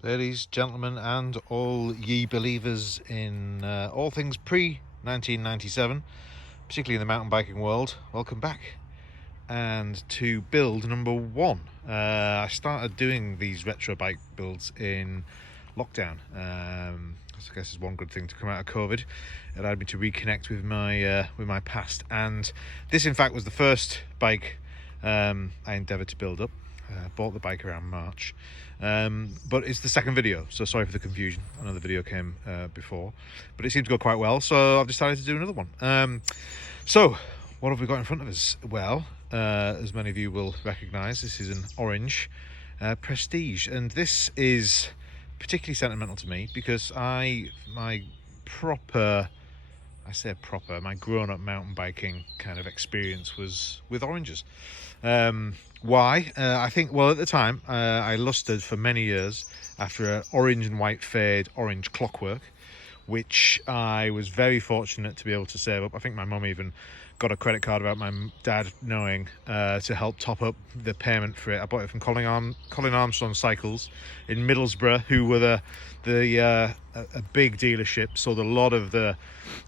Ladies, gentlemen, and all ye believers in all things pre-1997, particularly in the mountain biking world, welcome back. And to build number one, I started doing these retro bike builds in lockdown. I guess is one good thing to come out of COVID. It allowed me to reconnect with my past, and this, in fact, was the first bike I endeavoured to build up. Bought the bike around March, but it's the second video, so sorry for the confusion. I know the video came before, but it seemed to go quite well, so I've decided to do another one. So what have we got in front of us? Well, as many of you will recognise, this is an orange Prestige, and this is particularly sentimental to me because my grown-up mountain biking kind of experience was with oranges. Why? I think, well, at the time, I lusted for many years after an orange and white fade orange Clockwork, which I was very fortunate to be able to save up. I think my mum even got a credit card without my dad knowing to help top up the payment for it. I bought it from Colin Armstrong Cycles in Middlesbrough, who were a big dealership, sold a lot of the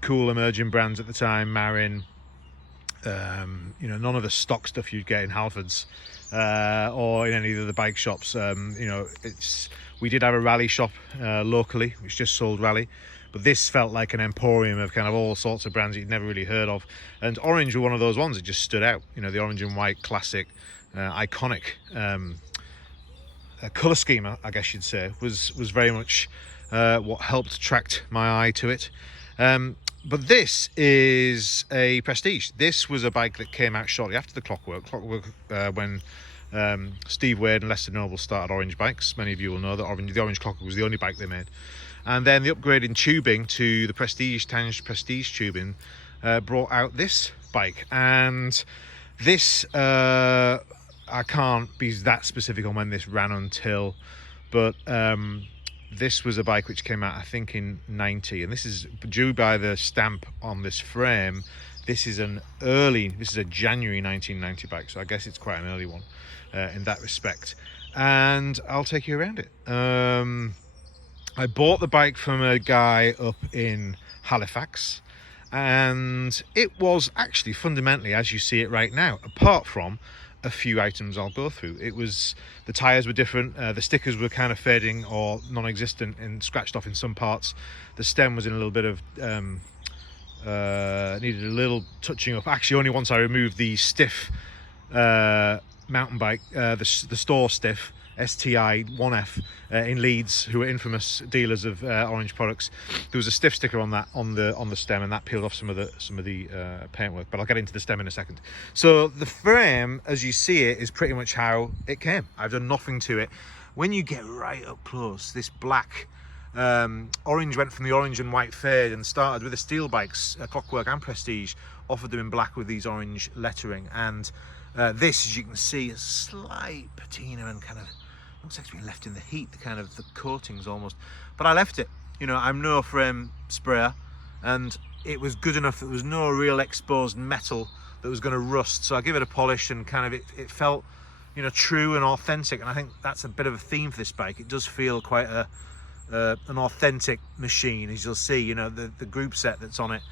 cool emerging brands at the time, Marin, none of the stock stuff you'd get in Halfords or in any of the bike shops. We did have a rally shop locally which just sold rally, but this felt like an emporium of kind of all sorts of brands you'd never really heard of, and orange were one of those ones that just stood out. The orange and white classic iconic colour scheme, I guess you'd say, was very much what helped attract my eye to it. But this is a Prestige. This was a bike that came out shortly after the Clockwork. When Steve Wade and Lester Noble started Orange Bikes. Many of you will know that the Orange Clockwork was the only bike they made. And then the upgrade in tubing to the Prestige Tange Prestige tubing brought out this bike. And this, I can't be that specific on when this ran until, but this was a bike which came out, I think, in 90, and this is due by the stamp on this frame. This is a January 1990 bike, so I guess it's quite an early one in that respect. And I'll take you around it. I bought the bike from a guy up in Halifax, and it was actually fundamentally as you see it right now, apart from a few items I'll go through. The tyres were different, the stickers were kind of fading or non-existent and scratched off in some parts. The stem was in a little bit of needed a little touching up. Actually, only once I removed the stiff mountain bike, the store stiff STI 1F in Leeds, who are infamous dealers of orange products. There was a stiff sticker on the stem, and that peeled off some of the paintwork. But I'll get into the stem in a second. So the frame, as you see it, is pretty much how it came. I've done nothing to it. When you get right up close, this black orange went from the orange and white fade and started with the steel bikes, Clockwork and Prestige, offered them in black with these orange lettering. And this, as you can see, is slight patina and kind of looks like it's been left in the heat, the coatings almost. But I left it. I'm no frame sprayer, and it was good enough that there was no real exposed metal that was going to rust. So I give it a polish, and it felt, true and authentic. And I think that's a bit of a theme for this bike. It does feel quite an authentic machine, as you'll see. The group set that's on it,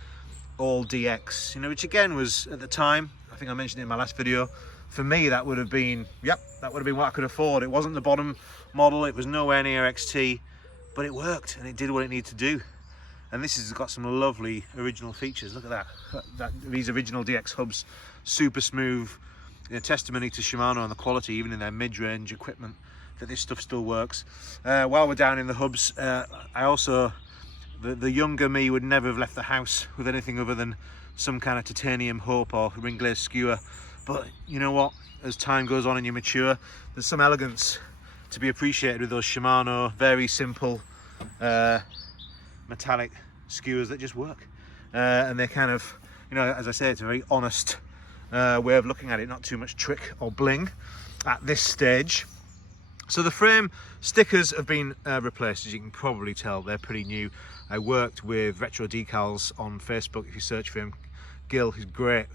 all DX, which again was, at the time, I think I mentioned it in my last video, for me that would have been what I could afford. It wasn't the bottom model, it was nowhere near XT, but it worked and it did what it needed to do. And this has got some lovely original features. Look at that these original DX hubs, super smooth, testimony to Shimano and the quality, even in their mid-range equipment, that this stuff still works. While we're down in the hubs, I also, the younger me would never have left the house with anything other than some kind of titanium hope or ring glazed skewer. But you know what, as time goes on and you mature, there's some elegance to be appreciated with those Shimano very simple metallic skewers that just work. And they kind of, as I say, it's a very honest way of looking at it, not too much trick or bling at this stage. So the frame stickers have been replaced, as you can probably tell. They're pretty new. I worked with Retro Decals on Facebook. If you search for him, Gil, he's great,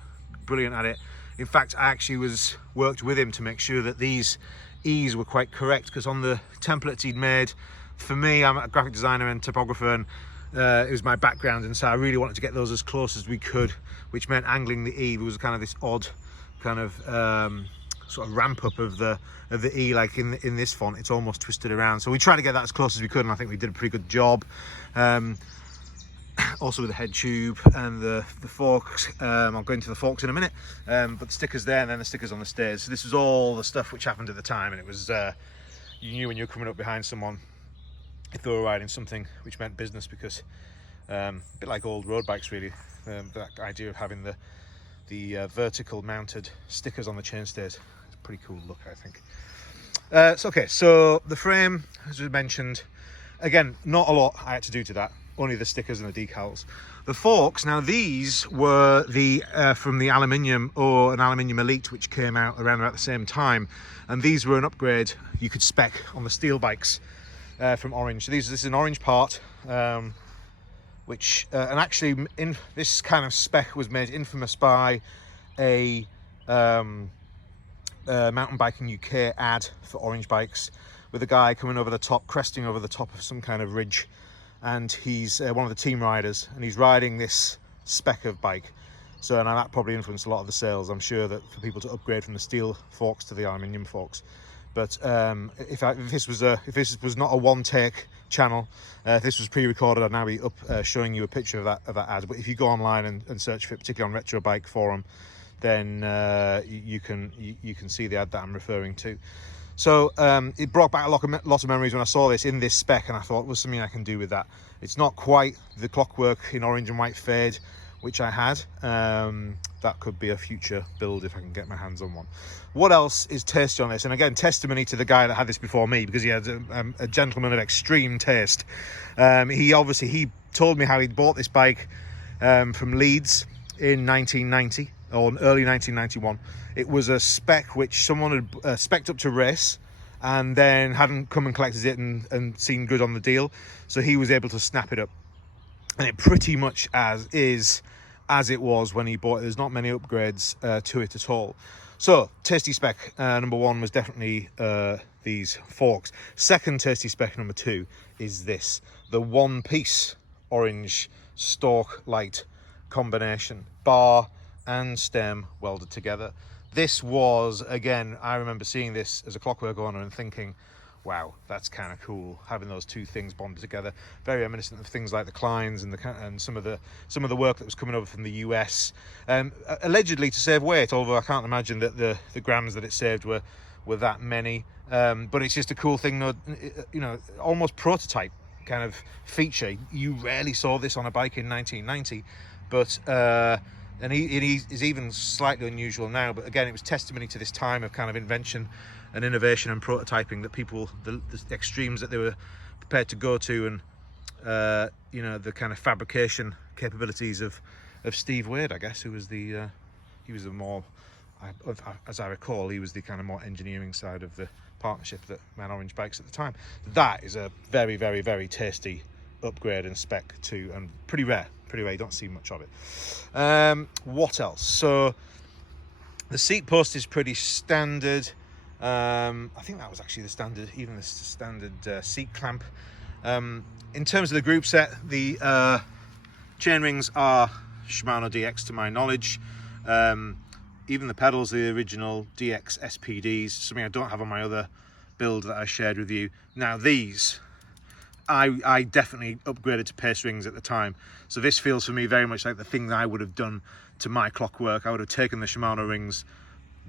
brilliant at it. In fact, I actually worked with him to make sure that these E's were quite correct, because on the templates he'd made for me, I'm a graphic designer and typographer, and it was my background, and so I really wanted to get those as close as we could, which meant angling the E. There was kind of this odd kind of sort of ramp up of the E, like in this font it's almost twisted around, so we tried to get that as close as we could, and I think we did a pretty good job. Also with the head tube and the forks. I'll go into the forks in a minute, but the stickers there, and then the stickers on the stairs. So this was all the stuff which happened at the time, and it was you knew when you were coming up behind someone if they were riding something which meant business, because a bit like old road bikes really, that idea of having the vertical mounted stickers on the chainstays. It's a pretty cool look, I think. So the frame, as we mentioned, again, not a lot I had to do to that, only the stickers and the decals. The forks, now these were from the aluminium, or an aluminium elite, which came out around about the same time, and these were an upgrade you could spec on the steel bikes from Orange. So this is an Orange part, which and actually this kind of spec was made infamous by a mountain biking UK ad for Orange bikes, with a guy coming over the top, cresting over the top of some kind of ridge, and he's one of the team riders, and he's riding this spec of bike. So now that probably influenced a lot of the sales, I'm sure, that for people to upgrade from the steel forks to the aluminium forks. But if this was not a one-take channel, if this was pre-recorded, I'd now be up showing you a picture of that ad. But if you go online and search for it, particularly on Retro Bike Forum, then you can see the ad that I'm referring to. So it brought back a lot of memories when I saw this in this spec, and I thought, was something I can do with that. It's not quite the Clockwork in orange and white fade which I had. That could be a future build if I can get my hands on one. What else is tasty on this? And again, testimony to the guy that had this before me, because he had a gentleman of extreme taste. He told me how he'd bought this bike from Leeds in 1990 or early 1991. It was a spec which someone had spec'd up to race, and then hadn't come and collected it and seen good on the deal, so he was able to snap it up, and it pretty much is as it was when he bought it. There's not many upgrades to it at all. So tasty spec number one was definitely these forks. Second tasty spec number two is this, the one piece Orange stalk light combination, bar and stem welded together. This was, again, I remember seeing this as a Clockwork owner and thinking, wow, that's kind of cool, having those two things bonded together. Very reminiscent of things like the Kleins and some of the work that was coming over from the US, allegedly to save weight, although I can't imagine that the grams that it saved were that many. But it's just a cool thing, you know, almost prototype kind of feature. You rarely saw this on a bike in 1990, but and it is even slightly unusual now. But again, it was testimony to this time of kind of invention and innovation and prototyping, that people, the extremes that they were prepared to go to, and you know, the kind of fabrication capabilities of Steve Wade, I guess, who was he was the more, as I recall, he was the kind of more engineering side of the partnership that ran Orange Bikes at the time. That is a very, very, very tasty upgrade and spec too, and pretty rare. You don't see much of it. What else? So the seat post is pretty standard. I think that was actually the standard, even the standard seat clamp. In terms of the group set, the chain rings are Shimano DX to my knowledge. Even the pedals, the original DX SPDs, something I don't have on my other build that I shared with you. Now these, I definitely upgraded to pace rings at the time, so this feels for me very much like the thing that I would have done to my Clockwork. I would have taken the Shimano rings,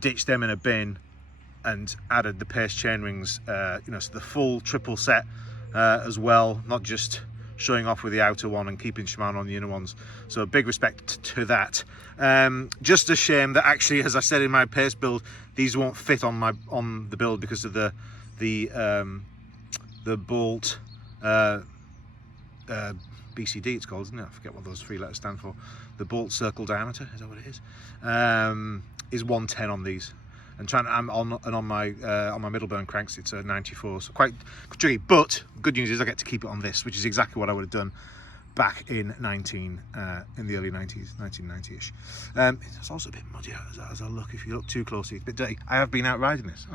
ditched them in a bin, and added the pace chain rings, you know, so the full triple set as well, not just showing off with the outer one and keeping Shimano on the inner ones. So big respect to that. Just a shame that actually, as I said in my pace build, these won't fit on the build because of the bolt BCD it's called, isn't it? I forget what those three letters stand for. The bolt circle diameter, is that what it is 110 on these. And on my Middleburn cranks it's a 94, so quite tricky. But good news is I get to keep it on this, which is exactly what I would have done back in the early 90s, 1990ish. It's also a bit muddy as I look. If you look too closely, it's a bit dirty. I have been out riding this.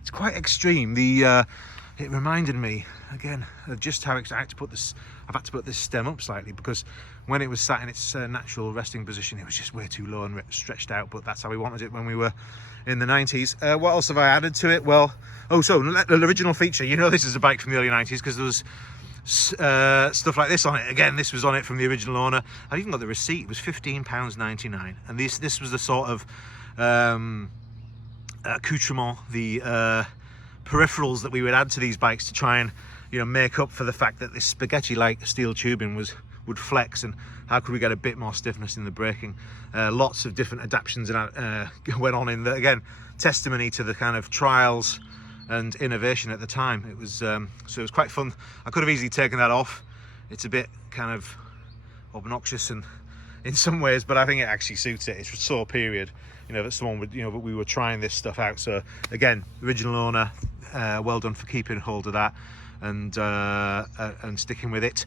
It's quite extreme. It reminded me again of just how I had to put this. I've had to put this stem up slightly because when it was sat in its natural resting position, it was just way too low and stretched out. But that's how we wanted it when we were in the 90s. What else have I added to it? Well, so the original feature. You know, this is a bike from the early 90s because there was stuff like this on it. Again, this was on it from the original owner. I've even got the receipt. It was £15.99, and this was the sort of accoutrement, the peripherals that we would add to these bikes to try and, you know, make up for the fact that this spaghetti-like steel tubing would flex, and how could we get a bit more stiffness in the braking. Lots of different adaptations went on in that, again, testimony to the kind of trials and innovation at the time. It was so it was quite fun. I could have easily taken that off. It's a bit kind of obnoxious and in some ways, but I think it actually suits it. It's so period, you know, that someone would, you know, but we were trying this stuff out. So again, original owner, well done for keeping hold of that and sticking with it.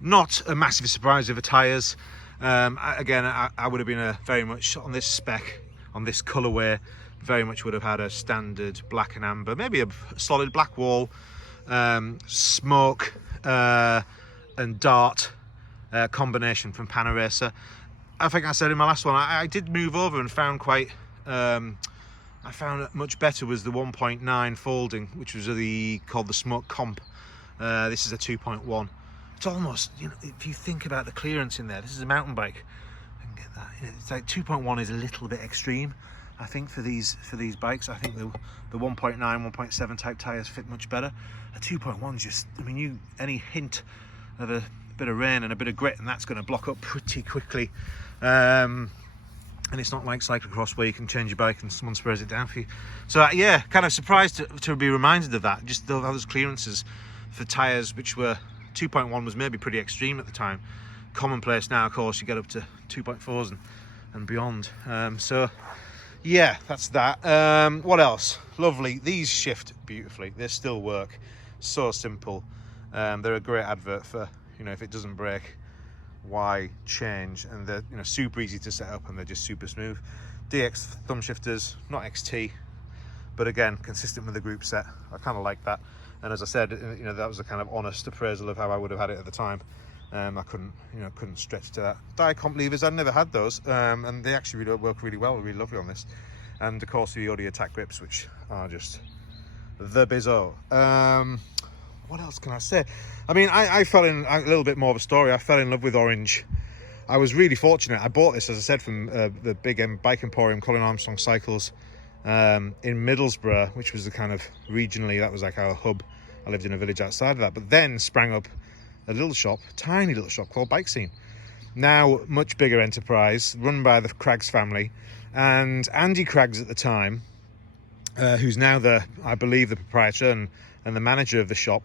Not a massive surprise with the tyres. I would have been very much on this spec, on this colourway, very much would have had a standard black and amber, maybe a solid black wall, smoke and dart combination from Panaracer. I think I said in my last one, I did move over and found I found much better was the 1.9 folding, which was called the Smoke Comp. This is a 2.1. It's almost, you know, if you think about the clearance in there, this is a mountain bike. I can get that. You know, it's like 2.1 is a little bit extreme, I think, for these bikes. I think the 1.9, 1.7 type tyres fit much better. A 2.1 is just, I mean, any hint of a bit of rain and a bit of grit, and that's going to block up pretty quickly. And it's not like cyclocross where you can change your bike and someone sprays it down for you. So yeah, kind of surprised to be reminded of that. Just those clearances for tyres, which were 2.1 was maybe pretty extreme at the time. Commonplace now, of course, you get up to 2.4s and beyond. So yeah, that's that. What else? Lovely. These shift beautifully. They still work. So simple. They're a great advert for, you know, if it doesn't break, why change? And they're, you know, super easy to set up, and they're just super smooth. DX thumb shifters, not XT, but again, consistent with the group set. I kind of like that. And as I said, you know, that was a kind of honest appraisal of how I would have had it at the time. I couldn't stretch to that. Die-comp levers, I'd never had those, and they actually work really well, really lovely on this. And of course the Audi Attack grips, which are just the bizzo. What else can I say? I mean, I fell in a little bit more of a story. I fell in love with orange. I was really fortunate. I bought this, as I said, from the big bike emporium, Colin Armstrong Cycles, in Middlesbrough, which was the kind of regionally, that was like our hub. I lived in a village outside of that, but then sprang up a little shop, tiny little shop called Bike Scene. Now much bigger enterprise, run by the Craggs family, and Andy Craggs at the time, who's now I believe the proprietor and the manager of the shop.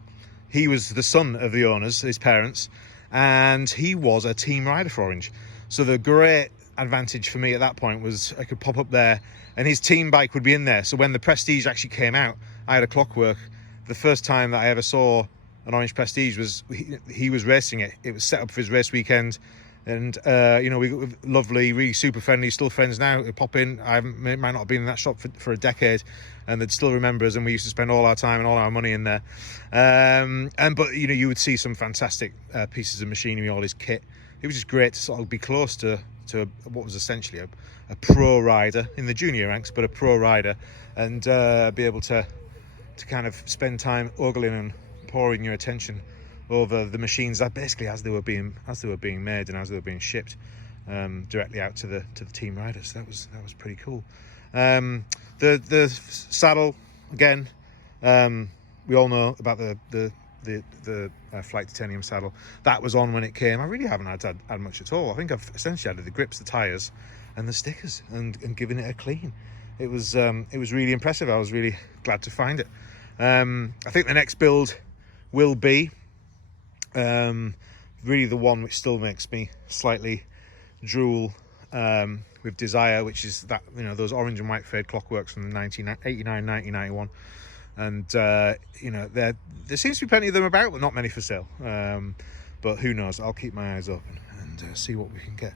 He was the son of the owners, his parents, and he was a team rider for Orange. So the great advantage for me at that point was I could pop up there and his team bike would be in there. So when the Prestige actually came out, I had a Clockwork. The first time that I ever saw an Orange Prestige was he was racing it. It was set up for his race weekend, and you know, we got lovely, really super friendly, still friends now. They pop in. Might not have been in that shop for a decade, and they'd still remember us. And we used to spend all our time and all our money in there. But you know, you would see some fantastic pieces of machinery, all his kit. It was just great to sort of be close to what was essentially a pro rider in the junior ranks, but a pro rider, and be able to kind of spend time ogling and pouring your attention over the machines that basically as they were being made and as they were being shipped directly out to the team riders. That was pretty cool. The saddle, again, we all know about the Flight Titanium saddle. That was on when it came. I really haven't had much at all. I think I've essentially added the grips, the tyres and the stickers and given it a clean. It was really impressive. I was really glad to find it. I think the next build will be really the one which still makes me slightly drool, with Desire, which is that, you know, those orange and white fade Clockworks from 1989, 1991, and you know, there seems to be plenty of them about, but not many for sale. but who knows? I'll keep my eyes open and see what we can get.